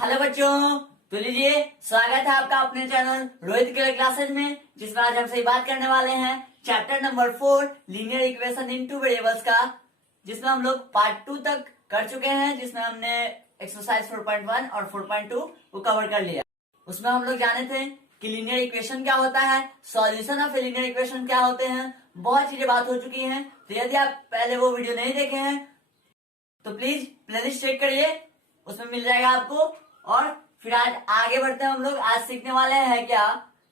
Hello बच्चों, तो लीजिए स्वागत है आपका अपने चैनल रोहित के क्लासेज में, जिसमें आज हम सही बात करने वाले हैं chapter number 4 linear equation in two variables का, जिसमें हम लोग पार्ट 2 तक कर चुके हैं, जिसमें हमने एक्सरसाइज 4.1 और 4.2 को कवर कर लिया। उसमें हम लोग जाने थे कि लीनियर इक्वेशन क्या होता है, सॉल्यूशन ऑफ लीनियर इक्वेशन क्या होते हैं, बहुत चीजें बात हो चुकी हैं। तो यदि आप पहले वो वीडियो नहीं देखे हैं तो प्लीज प्लेलिस्ट चेक करिए, उसमें मिल जाएगा आपको। और फिर आज आगे बढ़ते हैं हम लोग। आज सीखने वाले हैं क्या,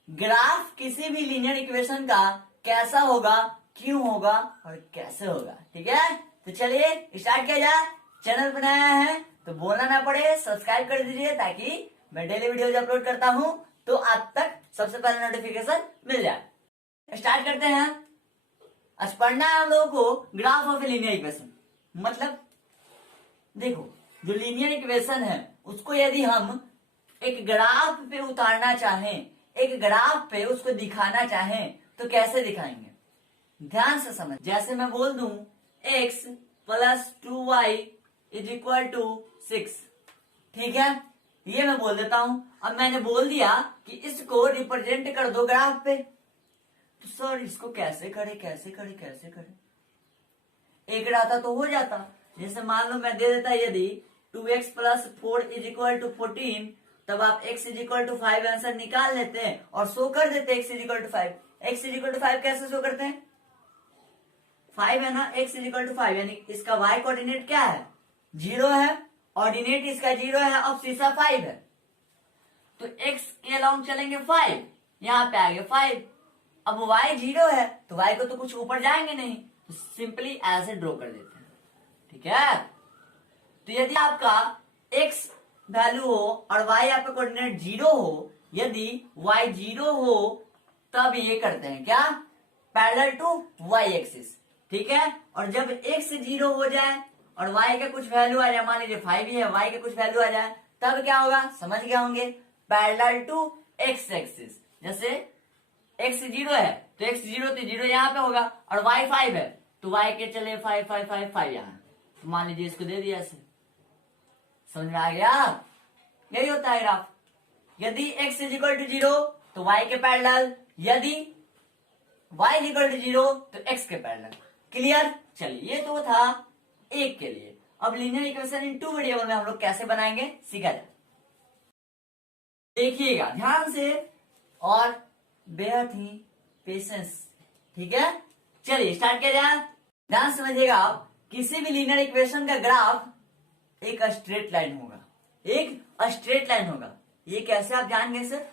ग्राफ किसी भी लीनियर इक्वेशन का कैसा होगा, क्यों होगा और कैसे होगा। ठीक है, तो चलिए स्टार्ट किया जाए। चैनल बनाया है तो बोलना ना पड़े, सब्सक्राइब कर दीजिए ताकि मैं डेली वीडियोज अपलोड करता हूं तो आप तक सबसे पहले नोटिफिकेशन मिल जाए। स्टार्ट करते हैं। आज पढ़ना है हम लोगों को graph of a linear equation. मतलब देखो, जो लीनियर इक्वेशन है उसको यदि हम एक ग्राफ पे उतारना चाहें, एक ग्राफ पे उसको दिखाना चाहें तो कैसे दिखाएंगे, ध्यान से समझ। जैसे मैं बोल दूं x plus 2y is equal to 6, ठीक है, ये मैं बोल देता हूं। अब मैंने बोल दिया कि इसको रिप्रेजेंट कर दो ग्राफ पे, तो सर इसको कैसे करे कैसे करे कैसे करे, एक रहता तो हो जाता। जैसे मान लो मैं दे देता यदि 2x plus 4 is equal to 14, तब आप x is equal to 5 answer निकाल लेते हैं और शो कर देते x is equal to 5। x is equal to 5 कैसे शो करते हैं, 5 है ना, x इज इक्वल टू 5 यानी इसका y कोऑर्डिनेट क्या है, 0 है, ऑर्डिनेट इसका 0 है, अब शीशा 5 है, तो x के अलाउंग चलेंगे 5, यहाँ पे आगे 5। अब y 0 है तो y को तो कुछ ऊपर जाएंगे नहीं, तो सिंपली ऐसे ड्रॉ कर देते हैं। ठीक है, तो यदि आपका x वैल्यू हो और y आपका कोऑर्डिनेट 0 हो, यदि y 0 हो तब ये करते हैं क्या, पैरेलल टू y एक्सिस। ठीक है, और जब x 0 हो जाए और y का कुछ वैल्यू आ जाए, मान लीजिए 5 ही है, y का कुछ वैल्यू आ जाए, तब क्या होगा समझ गए होंगे, पैरेलल टू x एक्सिस। जैसे x 0 है तो x 0 तो 0 यहाँ पे होगा, और y 5 है तो y के चले 5 5 5 5 यहाँ, मान लीजिए इसको दे दिया ऐसे। समझ में आ गया, यही होता है ग्राफ। यदि x इज इक्वल टू 0 तो y के पैरेलल, यदि y इज इक्वल टू 0 तो x के पैरेलल। क्लियर, चलिए ये तो था एक के लिए। अब linear equation in two variable में हम लोग कैसे बनाएंगे सीखा जाए, देखिएगा ध्यान से और बेहद ही पेशेंस। ठीक है, चलिए स्टार्ट किया जाए। ध्यान समझिएगा, आप किसी भी लीनियर इक्वेशन का ग्राफ एक स्ट्रेट लाइन होगा, एक स्ट्रेट लाइन होगा। ये कैसे आप जान गए सर,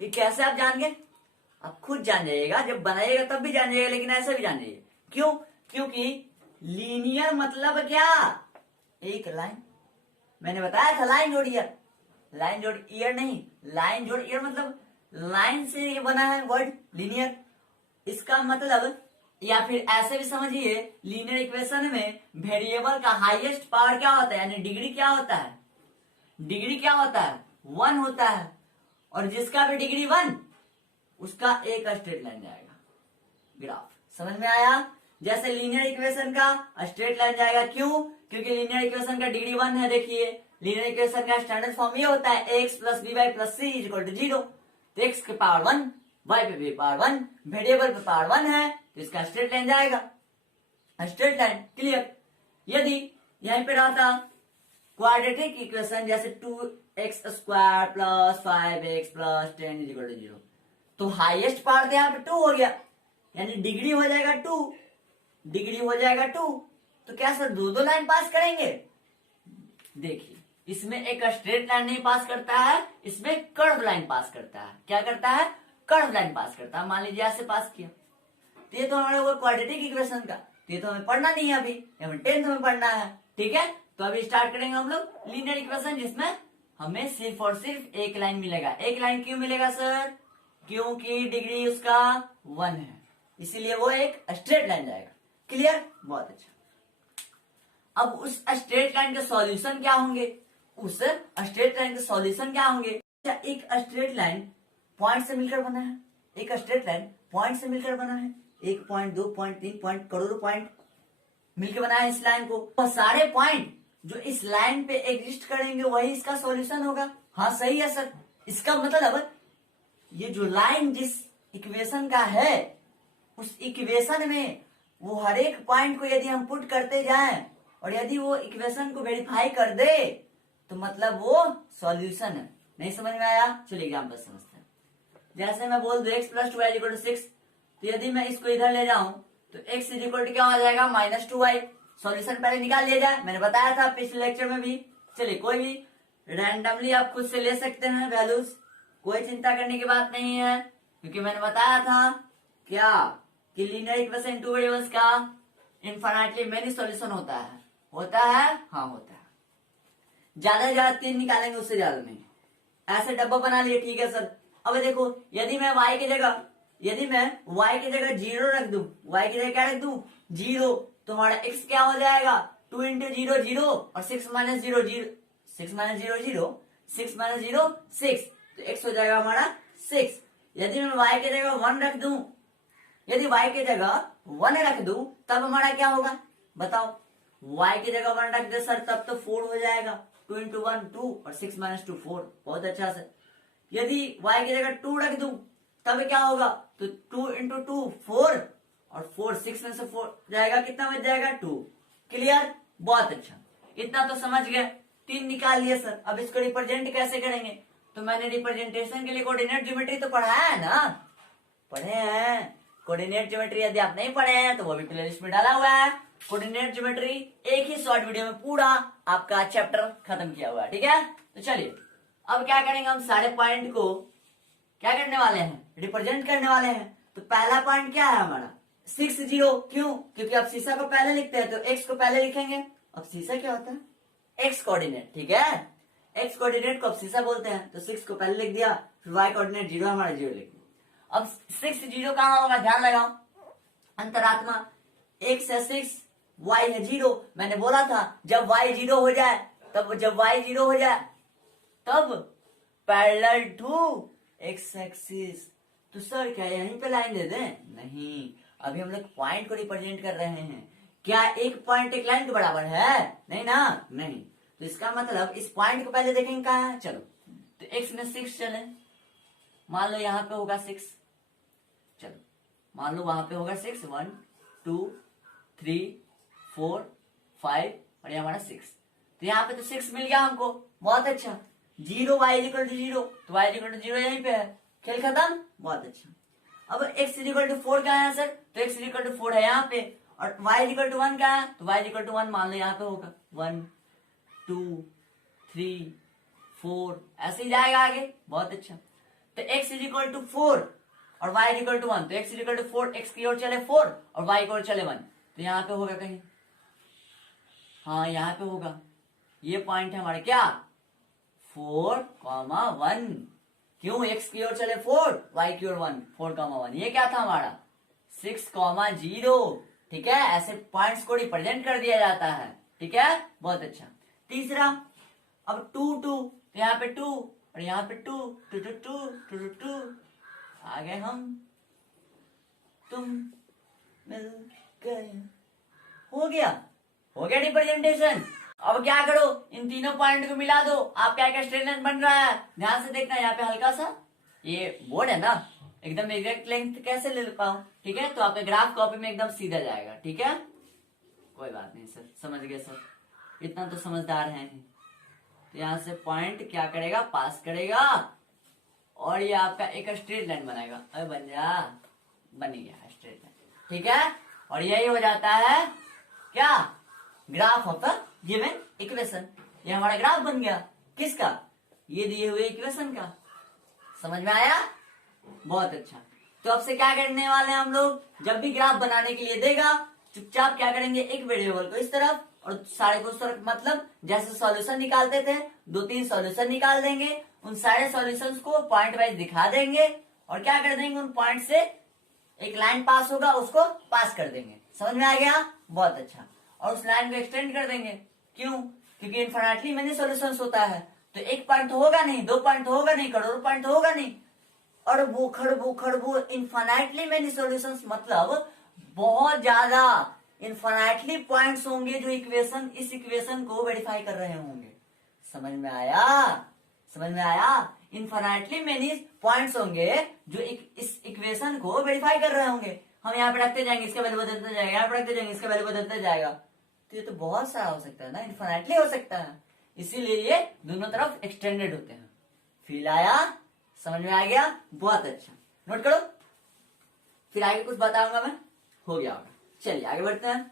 ये कैसे आप जान गए, आप खुद जान जाइएगा, जब बनाइएगा तब भी जान जाइएगा, लेकिन ऐसे भी जान जाइए। क्यों, क्योंकि लीनियर मतलब क्या, एक लाइन। मैंने बताया था लाइन जोड़ ईयर, लाइन जोड़ ईयर नहीं, लाइन जोड़ ईयर मतलब लाइन से ये बना है वर्ड लीनियर। इसका मतलब, या फिर ऐसे भी समझिए, लीनियर इक्वेशन में वेरिएबल का हाईएस्ट पावर क्या होता है, यानी डिग्री क्या होता है, डिग्री क्या होता है 1 होता है, और जिसका भी डिग्री 1 उसका एक स्ट्रेट लाइन जाएगा ग्राफ। समझ में आया, जैसे लीनियर इक्वेशन का स्ट्रेट लाइन जाएगा, क्यों, क्योंकि लीनियर इक्वेशन का डिग्री 1 है। देखिए लीनियर इक्वेशन का स्टैंडर्ड फॉर्म ये होता है x plus b y plus c is equal to 0। तो एक्स के पावर 1, वाई पे भी पावर 1, वेरिएबल पे पावर 1 है तो इसका स्ट्रेट लाइन जाएगा, स्ट्रेट लाइन। क्लियर, यदि यहीं पे रहता क्वाड्रेटिक इक्वेशन जैसे 2x square plus 5x plus 10 is equal to 0, तो हाईएस्ट पावर तो यहाँ पे 2 हो गया, यानी डिग्री हो जाएगा 2, डिग्री हो जाएगा 2। तो क्या सर दो दो लाइन पास करेंगे, देखिए इसमें एक स्ट्रेट लाइन नहीं पास करता है, इसमें कर्व लाइन पास करता है। क्या करता है, कर्व लाइन पास करता है। मान लीजिए ऐसे पास किया, तो ये तो हमारे वो क्वाड्रेटिक इक्वेशन का, तो ये तो हमें पढ़ना नहीं है, अभी हमें 10th में पढ़ना है। ठीक है, तो अभी स्टार्ट करेंगे हम लोग लीनियर इक्वेशन, जिसमें हमें सिर्फ और सिर्फ एक लाइन मिलेगा। एक लाइन क्यों मिलेगा सर, क्योंकि डिग्री उसका 1 है, इसीलिए वो एक स्ट्रेट लाइन जाएगा। क्लियर, बहुत अच्छा। अब उस स्ट्रेट लाइन के सॉल्यूशन क्या होंगे, उस स्ट्रेट लाइन के सॉल्यूशन क्या होंगे। एक स्ट्रेट लाइन पॉइंट से मिलकर बना है, एक स्ट्रेट लाइन पॉइंट से मिलकर बना है, 1 पॉइंट 2 पॉइंट 3 पॉइंट करोड़ों पॉइंट मिलकर बना है इस लाइन को। और सारे पॉइंट जो इस लाइन पे एग्जिस्ट करेंगे वही इसका सॉल्यूशन होगा। हाँ सही है सर। इसका मतलब ये जो लाइन जिस इक्वेशन का है उस इक्वेशन में वो हर एक पॉइंट को यदि हम पुट करते जाएं और यदि वो इक्वेशन को वेरीफाई कर दे तो मतलब वो सॉल्यूशन है। नहीं समझ में आया? चलिए एग्जाम्पल समझते हैं। जैसे मैं बोल दू x plus 2y equal to 6, तो यदि मैं इसको इधर ले जाऊं तो x इक्वल टू क्या हो जाएगा माइनस 2y। सॉल्यूशन पहले निकाल लिया जाए, मैंने बताया था पिछले लेक्चर में भी। चलिए कोई भी रैंडमली आप खुद से ले सकते हैं वैल्यूज, कोई चिंता करने की बात नहीं है, क्योंकि मैंने बताया था क्या कि linear equation in two variables का इनफाइनाइटली मेनी सॉल्यूशन होता है। होता है? हाँ होता है। ज्यादा से ज्यादा 3 निकालेंगे, उससे ज्यादा नहीं। ऐसे डब्बा बना लिए, ठीक है सर। अब देखो यदि मैं y की जगह 0 रख दूं, y की जगह क्या रख दूं 0, तो हमारा x क्या हो जाएगा 2 इंटू 0 0 और 6 माइनस 0 0, 6 माइनस 0 0, 6 माइनस 0 6, तो x हो जाएगा हमारा 6। यदि मैं y की जगह 1 रख दूं, यदि y की जगह 1 रख दूं तब हमारा क्या होगा बताओ? y की जगह 1 रख दे सर तब तो 4 हो जाएगा। 2 इंटू 1 2 और 6 माइनस 2 4। बहुत अच्छा सर। यदि y की जगह 2 रख दूं तब क्या होगा? तो 2 इंटू 2 4 और 4 6 में से 4 जाएगा, कितना बच जाएगा 2। क्लियर? बहुत अच्छा, इतना तो समझ गए। 3 निकाल लिए सर। अब इसको रिप्रेजेंट कैसे करेंगे? तो मैंने रिप्रेजेंटेशन के लिए कोऑर्डिनेट ज्योमेट्री तो पढ़ाया है ना? पढ़े हैं। कोऑर्डिनेट ज्योमेट्री यदि आप नहीं पढ़े हैं तो वो भी प्लेलिस्ट में डाला हुआ है। कोऑर्डिनेट ज्योमेट्री एक ही शॉर्ट वीडियो में पूरा आपका चैप्टर खत्म किया हुआ है, ठीक है? तो चलिए अब क्या करेंगे, हम सारे पॉइंट को क्या करने वाले हैं, रिप्रेजेंट करने वाले हैं। तो पहला पॉइंट क्या है हमारा 6 0। क्यों? क्योंकि अब शीशा को पहले लिखते हैं तो x को पहले लिखेंगे। अब शीशा क्या होता है x कोऑर्डिनेट, ठीक है? x कोऑर्डिनेट को अब शीशा बोलते हैं, तो 6 को पहले लिख दिया, फिर y कोऑर्डिनेट 0 हमारा 0 लिख दिया। अब 6 0 कहां होगा, ध्यान लगाओ, अंतरात्मा। x है 6, y है 0। मैंने बोला था जब y 0 हो जाए तब पैरेलल टू x एक्सिस। तो सर क्या यहीं पे लाइन दे दें? नहीं, अभी हम लोग पॉइंट को रिप्रेजेंट कर रहे हैं। क्या एक पॉइंट एक लाइन के बराबर है? नहीं ना, नहीं। तो इसका मतलब इस पॉइंट को पहले देखेंगे कहाँ है। चलो तो x में 6 चले, मान लो यहाँ पे होगा 6, चलो मान लो वहां पे होगा 6, 1 2 3 4 5 और ये हमारा 6। तो यहाँ पे तो 6 मिल गया हमको, बहुत अच्छा। 0 y इक्वल टू 0, तो y इक्वल टू 0 यहीं पे है, खेल खत्म, बहुत अच्छा। अब x इक्वल टू 4 कहाँ है सर? तो x इक्वल टू 4 है यहाँ पे, और y इक्वल टू 1 कहाँ है? तो y इक्वल टू 1 मान लो यहाँ पे होगा 1 2 3 4, ऐसे ही जाएगा आगे, बहुत अच्छा। तो x इक्वल टू 4 और y इक्वल टू 1, तो x इक्वल टू 4, x की ओर चले 4 और y की ओर चले 1, तो यहाँ पे होगा कहीं, हाँ यहाँ पे होगा। ये पॉइंट है हमारे क्या 4, 1। क्यों? x की ओर चले 4, y की ओर 1, 4, 1। ये क्या था हमारा 6, 0। ठीक है, ऐसे पॉइंट्स को रिप्रेजेंट कर दिया जाता है, ठीक है, बहुत अच्छा। तीसरा, अब 2 2, तो यहाँ पे 2 और यहाँ पे 2 2 2 2 2 2 2, आ गए हम, तुम मिल गए, हो गया रिप्रेजेंटेशन। अब क्या करो, इन तीनों पॉइंट को मिला दो, आपका एक स्ट्रेट लाइन बन रहा है। ध्यान से देखना, यहाँ पे हल्का सा ये बोर्ड है ना, एकदम एग्जैक्ट लेंथ कैसे ले पाऊं, ठीक है? तो आपका ग्राफ कॉपी में एकदम सीधा जाएगा, ठीक है? कोई बात नहीं सर, समझ गए सर, इतना तो समझदार है। तो यहाँ से पॉइंट क्या करेगा, पास करेगा और ये आपका एक स्ट्रेट लाइन बनाएगा। अरे बन गया स्ट्रेट लाइन, ठीक है? और यही हो जाता है क्या, graph of the given equation. ये हमारा ग्राफ बन गया, किसका, ये दिए हुए इक्वेशन का। समझ में आया? बहुत अच्छा। तो अब से क्या करने वाले हैं हम लोग, जब भी ग्राफ बनाने के लिए देगा चुपचाप क्या करेंगे, एक वेरिएबल को इस तरफ और सारे को उस तरफ, मतलब जैसे सॉल्यूशन निकालते थे 2-3 सॉल्यूशन निकाल देंगे, उन सारे सॉल्यूशंस को पॉइंट वाइज दिखा देंगे और क्या कर देंगे, उन पॉइंट से एक लाइन पास होगा उसको पास कर देंगे। समझ में आ गया? बहुत अच्छा। और उस लाइन को एक्सटेंड कर देंगे, क्यों? क्योंकि इनफिनिटली मेनी सॉल्यूशंस होता है, तो एक पॉइंट तो होगा नहीं, 2 पॉइंट तो होगा नहीं, करोड़ों पॉइंट तो होगा नहीं, और वो खड़बू इनफिनिटली मेनी सॉल्यूशंस मतलब बहुत ज्यादा इनफाइनाइटली पॉइंट्स होंगे जो इक्वेशन इस इक्वेशन को वेरीफाई कर रहे होंगे। समझ में आया? समझ में आया? इनफाइनाइटली मेनी पॉइंट्स होंगे जो इस इक्वेशन को वेरीफाई कर रहे होंगे। हम यहाँ पे रखते जाएंगे, इसका वैल्यू बदलता जाएगा, यहाँ पे रखते जाएंगे, इसका वैल्यू बदलता जाएगा। तो ये तो बहुत सारा हो सकता है ना, इनफाइनाइटली हो सकता है। इसीलिए ये दोनों तरफ एक्सटेंडेड होते हैं। फील आया? समझ में आ गया? बहुत अच्छा, नोट करो, फिर आगे कुछ बताऊंगा मैं। हो गया होगा। चलिए आगे बढ़ते हैं।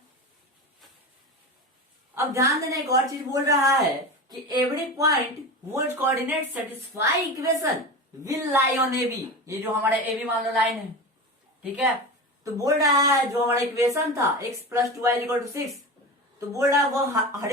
अब ध्यान देना, एक और चीज बोल रहा है कि every point volt coordinate satisfy equation will lie on A B. ये जो हमारा ए बी मान लो लाइन है, ठीक है। तो बोल रहा है जो हमारा इक्वेशन था x plus 2y equal to 6, तो बोल रहा है वह हर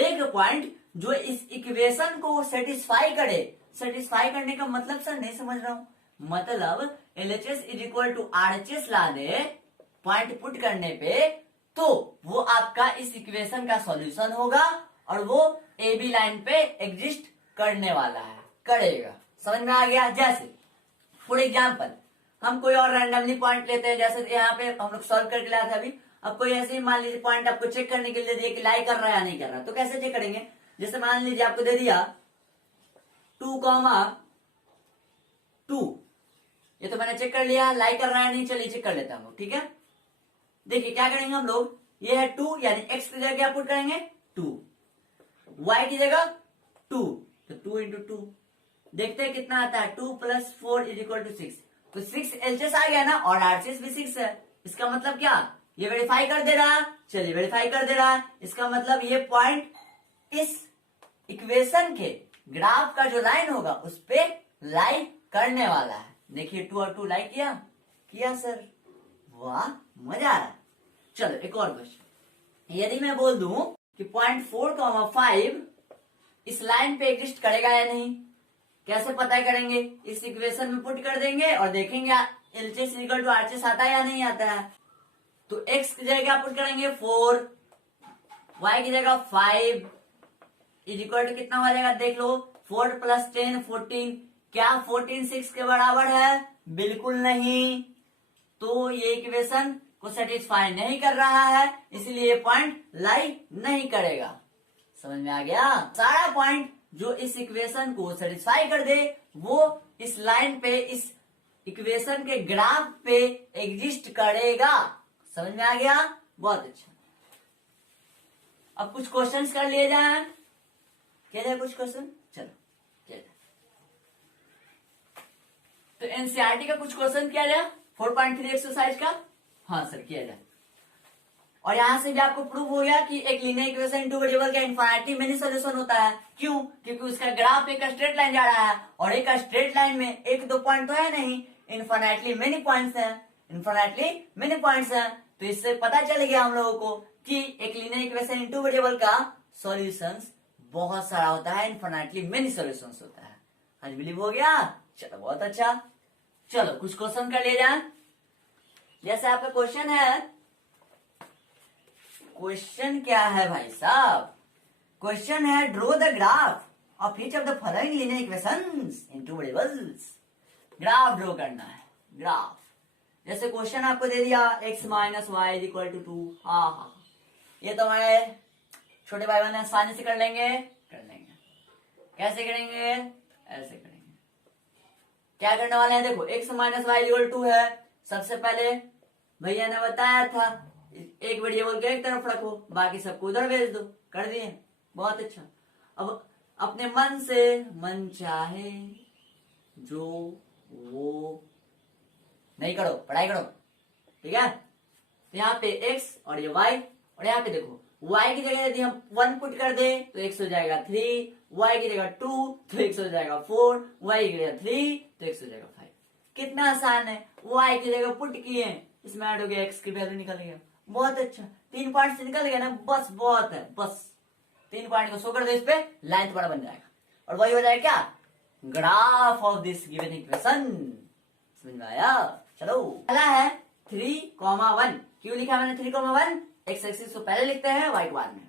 एक पॉइंट जो इस इक्वेशन को सेटिस्फाई करे। सेटिस्फाई करने का मतलब सर नहीं समझ रहा हूं। मतलब LHS is equal to RHS ला दे पॉइंट पुट करने पे, तो वो आपका इस इक्वेशन का सॉल्यूशन होगा और वो ए बी लाइन पे एग्जिस्ट करने वाला है, करेगा। समझ में आ गया? जैसे फॉर एग्जाम्पल हम कोई और रैंडमली पॉइंट लेते हैं, जैसे यहाँ पे हम लोग सॉल्व करके लाया था अभी। अब कोई ऐसे ही मान लीजिए पॉइंट आपको चेक करने के लिए दिए कि लाई कर रहा है या नहीं कर रहा, तो कैसे चेक करेंगे? जैसे मान लीजिए आपको दे दिया 2,2, ये तो मैंने चेक कर लिया लाई कर रहा है नहीं। चलिए चेक कर लेता हूँ, ठीक है। देखिए क्या करेंगे हम लोग, ये है 2 यानी x की जगह क्या पुट करेंगे 2, y की जगह 2, तो 2 इंटू 2 देखते हैं कितना आता है। 2 प्लस 4 इज इक्वल टू 6, तो 6 LHS आ गया ना, और RHS भी 6 है। इसका मतलब क्या, ये वेरीफाई कर दे रहा है। चलिए वेरीफाई कर दे रहा है, इसका मतलब ये पॉइंट इस इक्वेशन के ग्राफ का जो लाइन होगा उस पे लाई करने वाला है। देखिए 2 और 2 लाई किया सर, वाह मजा आ रहा है। चलो एक और क्वेश्चन, यदि मैं बोल दूं कि पॉइंट 4,5 इस लाइन पे एग्जिस्ट करेगा या नहीं, कैसे पता करेंगे? इस इक्वेशन में पुट कर देंगे और देखेंगे LHS इक्वल टू RHS आता है या नहीं आता है। तो x की जगह क्या पुट करेंगे 4, y की जगह 5 इज इक्वल टू कितना हो जाएगा देख लो, 4 प्लस 10 14। क्या 14 6 के बराबर है? बिल्कुल नहीं। तो ये इक्वेशन को सेटिस्फाई नहीं कर रहा है, इसलिए पॉइंट लाई नहीं करेगा। समझ में आ गया? सारा पॉइंट जो इस इक्वेशन को सेटिस्फाई कर दे वो इस लाइन पे, इस इक्वेशन के ग्राफ पे एग्जिस्ट करेगा। समझ में आ गया? बहुत अच्छा। अब कुछ क्वेश्चंस कर लिए जाए, क्या जाए कुछ क्वेश्चन? चलो किया जाए। तो एनसीईआरटी का कुछ क्वेश्चन किया जाए 4.3 एक्सरसाइज का। हाँ सर किया जाए। और यहां से भी आपको प्रूव हो गया कि एक linear equation in two variable का इनफिनिटी मेनी सॉल्यूशन होता है। क्यों? क्योंकि उसका ग्राफ एक स्ट्रेट लाइन जा रहा है, और एक स्ट्रेट लाइन में एक दो पॉइंट तो है नहीं, इनफिनिटली मेनी पॉइंट्स हैं, इनफिनिटली मेनी पॉइंट्स हैं। तो इससे पता चल गया हम लोगों को कि एक linear equation in two variable का सॉल्यूशंस बहुत सारा होता है, इनफिनिटली मेनी सॉल्यूशंस होता है। आज बिलीव हो गया? चलो बहुत अच्छा। चलो कुछ क्वेश्चन कर लिए जाए। जैसे आपका क्वेश्चन है, क्वेश्चन क्या है भाई साहब? क्वेश्चन है draw the graph of each of the following linear equations in two variables. Graph draw करना है, ग्राफ। जैसे क्वेश्चन आपको दे दिया x minus y equal to 2। हाँ, ये तो हमारे छोटे भाई बहन आसानी से कर लेंगे। कैसे करेंगे? ऐसे करेंगे। क्या करने वाले हैं? देखो x माइनस वाई इक्वल 2 है। सबसे पहले भैया ने बताया था एक वेरिएबल को एक तरफ रखो, बाकी सबको उधर भेज दो। कर दिए, बहुत अच्छा। अब अपने मन से मन चाहे जो वो नहीं करो, पढ़ाई करो, ठीक है। तो यहाँ पे x और ये y, और यहाँ पे देखो y की जगह यदि हम 1 पुट कर दे तो x हो जाएगा 3, y की जगह 2 तो x हो जाएगा 4, y की जगह 3 तो x हो जाएगा 5। कितना आसान है। y की जगह पुट किए, इसमें ऐड हो गया, x की वैल्यू निकल गया। बहुत अच्छा, 3 पॉइंट से निकल गया ना, बस बहुत है। बस 3 पॉइंट को शो कर दो, इस पे लाइन तुम्हारा बन जाएगा, और वही हो जाएगा क्या, graph of this given equation. समझ में आया? चलो पहला है 3,1। क्यों लिखा मैंने 3,1? एक्स एक्सिस को पहले लिखते हैं, वाई बाद में।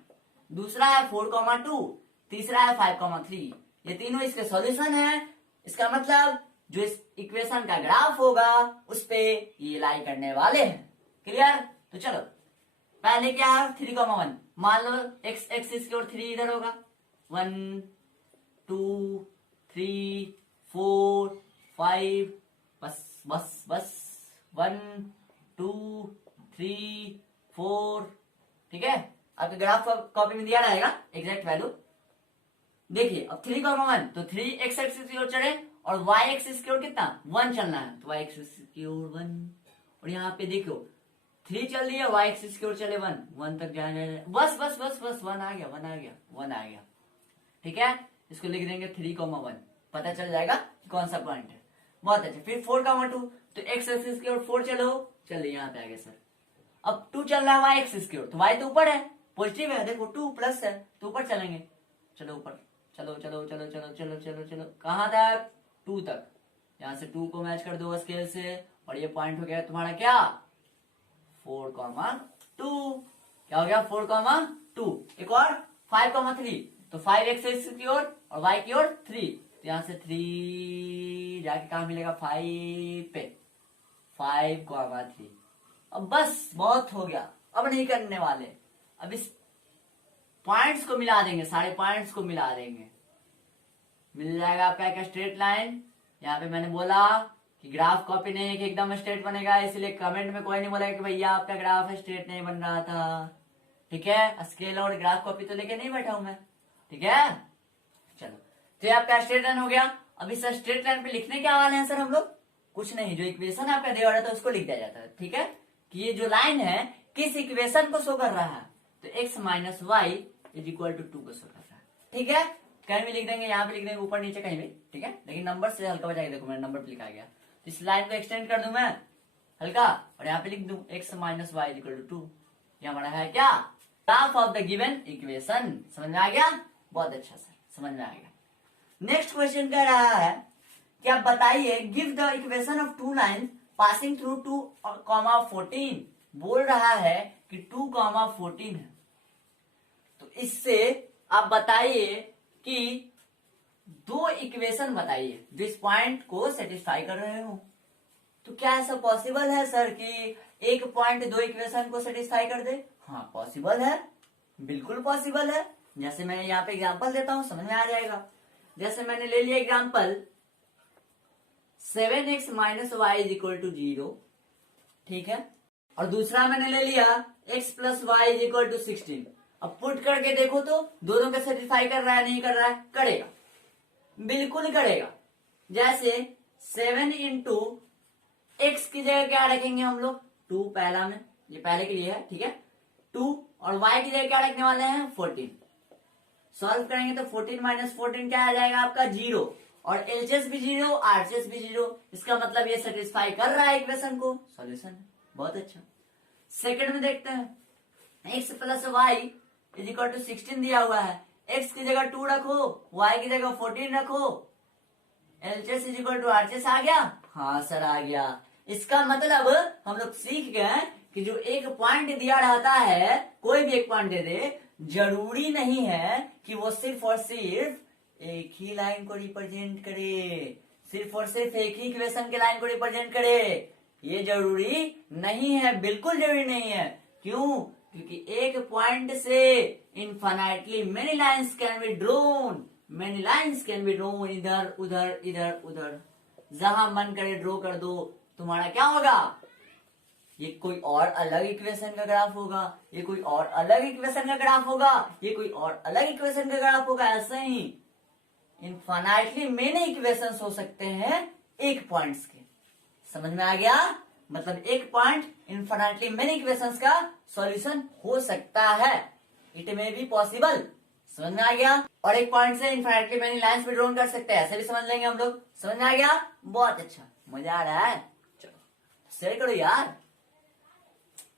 दूसरा है 4,2, तीसरा है 5,3। ये तीनों इसके सॉल्यूशन है। इसका मतलब जो इस इक्वेशन का ग्राफ होगा उस पे ये लाई करने वाले हैं। क्लियर? तो चलो पहले क्या है 3,1, मान लो एक्स एक्सिस की ओर 3 इधर होगा, 1 2 3 4 5, बस बस बस 1 2 3 4, ठीक है। आपके ग्राफ कॉपी में दिया रहेगा एग्जैक्ट वैल्यू। देखिए अब 3,1 तो 3 एक्स एक्सिस की ओर चढ़े और वाई एक्सिस की ओर कितना 1 चलना है, तो वाई एक्सिस की ओर 1, और यहाँ पे देखो 3 चल रही है, वाई एक्सिस की ओर चले 1 तक जाए, बस बस बस बस 1 आ गया 1 आ गया 1 आ गया, ठीक है। इसको लिख देंगे 3,1, पता चल जाएगा कि कौन सा पॉइंट है। बहुत अच्छा। फिर 4,2 तो एक्स एक्सिस की ओर 4 चलो, चलिए यहाँ पे आ गया सर। अब 2 चल रहा है वाई एक्सिस की ओर, तो वाई तो ऊपर है, पॉजिटिव है, देखो 2 प्लस है तो ऊपर चलेंगे, चलो ऊपर, चलो चलो चलो चलो चलो चलो चलो कहां तक 2 तक, यहां से 2 को मैच कर दो स्केल से, और ये पॉइंट हो गया तुम्हारा क्या 4,2, क्या हो गया 4,2। एक और 5,3 तो 5 एक्सिस की ओर और वाई की ओर 3, तो यहां से 3 जाके कहा मिलेगा 5 पे, 5,3। अब बस बहुत हो गया, अब नहीं करने वाले, अब इस पॉइंट्स को मिला देंगे, सारे पॉइंट्स को मिला देंगे, मिल जाएगा आपका एक स्ट्रेट लाइन। यहाँ पे मैंने बोला कि ग्राफ कॉपी नहीं है कि एकदम स्ट्रेट बनेगा, इसलिए कमेंट में कोई नहीं बोला कि भैया आपका ग्राफ स्ट्रेट नहीं बन रहा था, ठीक है। स्केल और ग्राफ कॉपी तो लेके नहीं बैठा हूं मैं, ठीक है। चलो तो ये आपका स्ट्रेट लाइन हो गया। अब इस स्ट्रेट लाइन पे लिखने क्या वाले हैं सर हम लोग, कुछ नहीं, जो इक्वेशन आपका दिया रहता है उसको लिख दिया जाता है, ठीक है। कि ये जो लाइन है किस इक्वेशन को शो कर रहा है, तो x minus y is equal to 2 को शो कर रहा है, ठीक है। कहीं भी लिख देंगे, यहाँ पे लिख देंगे, ऊपर नीचे कहीं भी, ठीक है। लेकिन नंबर से हल्का बचा के देखो, मैंने नंबर पे लिखा गया, तो इस लाइन को एक्सटेंड कर दूं मैं हल्का, और यहाँ पे लिख दूं x minus y is equal to 2। ये हमारा है क्या graph of the given equation. समझ में आ गया, बहुत अच्छा सर, समझ में आ गया। नेक्स्ट क्वेश्चन कह रहा है कि आप बताइए give the equation of 2 lines passing through 2,14। बोल रहा है कि 2,14 है, तो इससे आप बताइए कि 2 इक्वेशन बताइए जो इस पॉइंट को सेटिस्फाई कर रहे हो। तो क्या ऐसा पॉसिबल है सर कि एक पॉइंट 2 इक्वेशन को सेटिस्फाई कर दे? हाँ पॉसिबल है, बिल्कुल पॉसिबल है। जैसे मैं यहाँ पे एग्जांपल देता हूं, समझ में आ जाएगा। जैसे मैंने ले लिया example 7x minus y is equal to 0, ठीक है। और दूसरा मैंने ले लिया x plus y is equal to 16। अब पुट करके देखो तो दोनों का सेटिस्फाई कर रहा है नहीं कर रहा है? करेगा, बिल्कुल करेगा। जैसे 7 इंटू एक्स की जगह क्या रखेंगे हम लोग 2, पहला में ये पहले के लिए है, ठीक है 2, और y की जगह क्या रखने वाले हैं 14। सॉल्व करेंगे तो 14 माइनस 14 क्या आ जाएगा आपका 0, और एलसीएस भी 0, आरसीएस भी 0। इसका मतलब ये सेटिस्फाई कर रहा है इक्वेशन को, सॉल्यूशन है, बहुत अच्छा। सेकंड में देखते हैं x plus y is equal to 16 दिया हुआ है, x की जगह 2 रखो, y की जगह 14 रखो, LCS is equal to RCS आ गया। हाँ सर आ गया। इसका मतलब हम लोग सीख गए कि जो एक पॉइंट दिया रहता है, कोई भी एक पॉइंट दे दे, जरूरी नहीं है कि वो सिर्फ और सिर्फ एक ही लाइन को रिप्रेजेंट करे, सिर्फ और सिर्फ एक ही इक्वेशन के लाइन को रिप्रेजेंट करे। ये जरूरी नहीं है, बिल्कुल जरूरी नहीं है। क्यों? क्योंकि एक पॉइंट से infinitely many lines can be drone, many lines can be drone, इधर उधर इधर उधर, जहां मन करे ड्रॉ कर दो। तुम्हारा क्या होगा, ये कोई और अलग इक्वेशन का ग्राफ होगा, ये कोई और अलग इक्वेशन का ग्राफ होगा, ये कोई और अलग इक्वेशन का ग्राफ होगा। ऐसे ही इनफाइनाइटली मेनी इक्वेशंस हो सकते हैं एक पॉइंट्स के। समझ में आ गया? मतलब एक पॉइंट इनफाइनाइटली मेनी इक्वेशंस का सॉल्यूशन हो सकता है, इट मे बी पॉसिबल। समझ में आ गया? और एक पॉइंट से इनफाइनाइटली मेनी लाइंस भी ड्रॉ कर सकते हैं, ऐसे भी समझ लेंगे हम लोग। समझ में आ गया? बहुत अच्छा, मजा आ रहा है। चलो शेयर करो यार,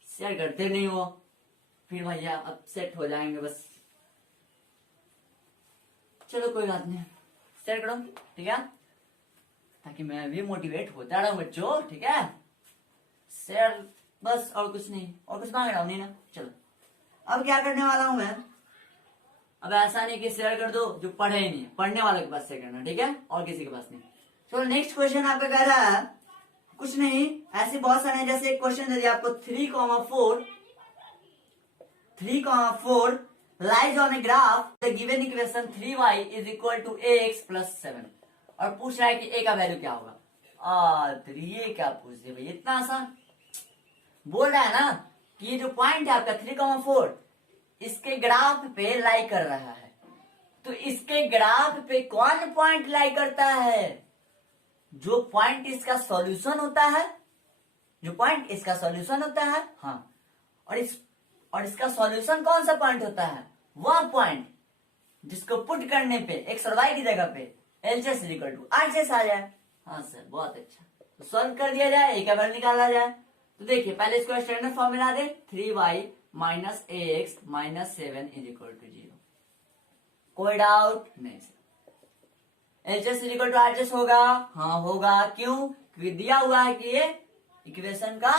शेयर करते नहीं हो फिर भैया अपसेट हो जाएंगे बस। चलो कोई बात नहीं, शेयर करो, ठीक है, ताकि मैं भी मोटिवेट होता रहूं बच्चों, ठीक है। शेयर बस, और कुछ नहीं, और कुछ मांग रहा हूं नहीं ना। चलो अब क्या करने वाला हूं मैं, अब ऐसा नहीं कि शेयर कर दो जो पढ़े ही नहीं, पढ़ने वाले के पास शेयर करना, ठीक है, और किसी के पास नहीं। चलो नेक्स्ट क्वेश्चन आपका कह रहा है कुछ नहीं, ऐसे बहुत सारे हैं। जैसे एक क्वेश्चन दे दिया आपको 3,4 lies on a graph the given equation 3y is equal to ax plus 7 और पूछ रहा है कि a का वैल्यू क्या होगा। तो ये क्या पूछ दिया भाई, इतना आसान। बोल रहा है ना कि ये जो पॉइंट है आपका 3,4 इसके ग्राफ पे लाई कर रहा है, तो इसके ग्राफ पे कौन पॉइंट लाई करता है? जो पॉइंट इसका सॉल्यूशन होता है, जो पॉइंट इसका सॉल्यूशन होता है, हाँ। और इसका सॉल्यूशन कौन सा पॉइंट होता है? वह पॉइंट जिसको पुट करने पे एक्स और वाई की जगह पे एलएचएस इक्वल टू आरएचएस आ जाए। हाँ सर, बहुत अच्छा। तो सॉल्व कर दिया जाए, ए का वैल्यू निकाला जाए। तो देखिए पहले इसको स्टैंडर्ड फॉर्म में ला दे, 3y minus ax minus 7 is equal to 0। कोई डाउट नहीं sir. LHS equal to RHS होगा, हाँ होगा। क्यों? क्योंकि दिया हुआ है कि ये इक्वेशन का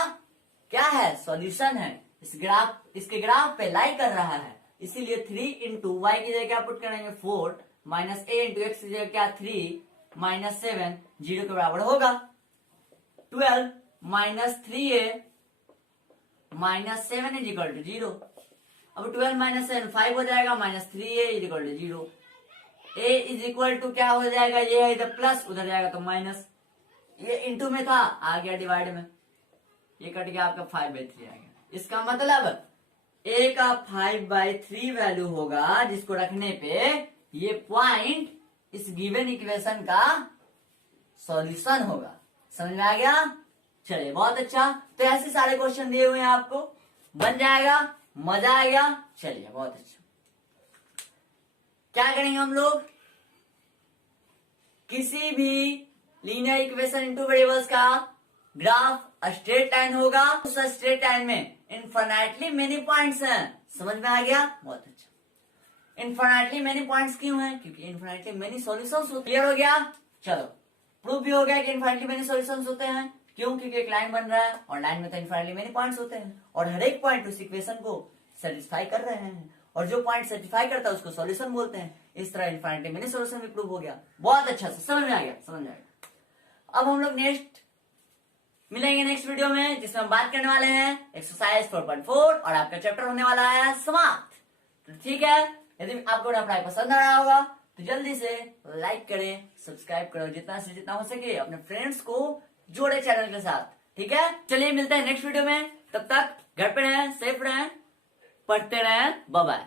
क्या है? सॉल्यूशन है। इसके ग्राफ पे लाई कर रहा है, इसीलिए 3 इंटू वाई की जगह क्या पुट करेंगे 4 माइनस ए इंटू एक्स की जगह क्या 3 माइनस 7 0 के बराबर होगा। 12 माइनस 3a minus 7 is equal to 0। अब 12 माइनस 7 5 हो जाएगा, minus 3a is equal to 0। a is equal to क्या हो जाएगा? ये है इधर प्लस, उधर जाएगा तो माइनस। ये इंटू में था, आ गया डिवाइड में, ये कट गया आपका 5/3 आ गया। इसका मतलब a का 5/3 वैल्यू होगा, जिसको रखने पे ये पॉइंट इस गिवन इक्वेशन का सॉल्यूशन होगा। समझ में आ गया? चलिए बहुत अच्छा। तो ऐसे सारे क्वेश्चन दिए हुए हैं आपको, बन जाएगा, मजा आएगा। चलिए बहुत अच्छा। क्या करेंगे हम लोग? किसी भी लीनियर इक्वेशन इनटू वेरिएबल्स का ग्राफ स्ट्रेट लाइन होगा, उस स्ट्रेट लाइन में इनफाइनाइटली मेनी पॉइंट्स हैं। समझ में आ गया? बहुत अच्छा। इनफाइनाइटली मेनी पॉइंट्स क्यों हैं? क्योंकि इनफाइनाइटली मेनी सॉल्यूशंस होते हैं। क्लियर हो गया? चलो प्रूफ भी हो गया कि इनफाइनाइटली मेनी सॉल्यूशंस होते हैं। क्यों? क्योंकि एक लाइन बन रहा है और लाइन में तो इनफाइनाइटली मेनी पॉइंट्स होते हैं और हर एक पॉइंट उस इक्वेशन को सेटिस्फाई कर रहे हैं, और जो पॉइंट सेटिस्फाई करता है उसको सॉल्यूशन बोलते हैं। इस तरह इनफाइनाइटली मेनी सॉल्यूशन भी प्रूव हो गया। बहुत अच्छा से समझ में आ गया, समझ में आ गया। अब हम लोग मिलेंगे नेक्स्ट वीडियो में, जिसमें हम बात करने वाले हैं एक्सरसाइज 4.4 और आपका चैप्टर होने वाला है समाप्त। तो ठीक है, यदि आपको मेरा पढ़ाई पसंद आ रहा होगा तो जल्दी से लाइक करें, सब्सक्राइब करें, जितना से जितना हो सके अपने फ्रेंड्स को जोड़े चैनल के साथ। ठीक है, चलिए मिलते हैं नेक्स्ट वीडियो में। तब तक घर पे रहें, सेफ रहें, पढ़ते रहें। Bye bye.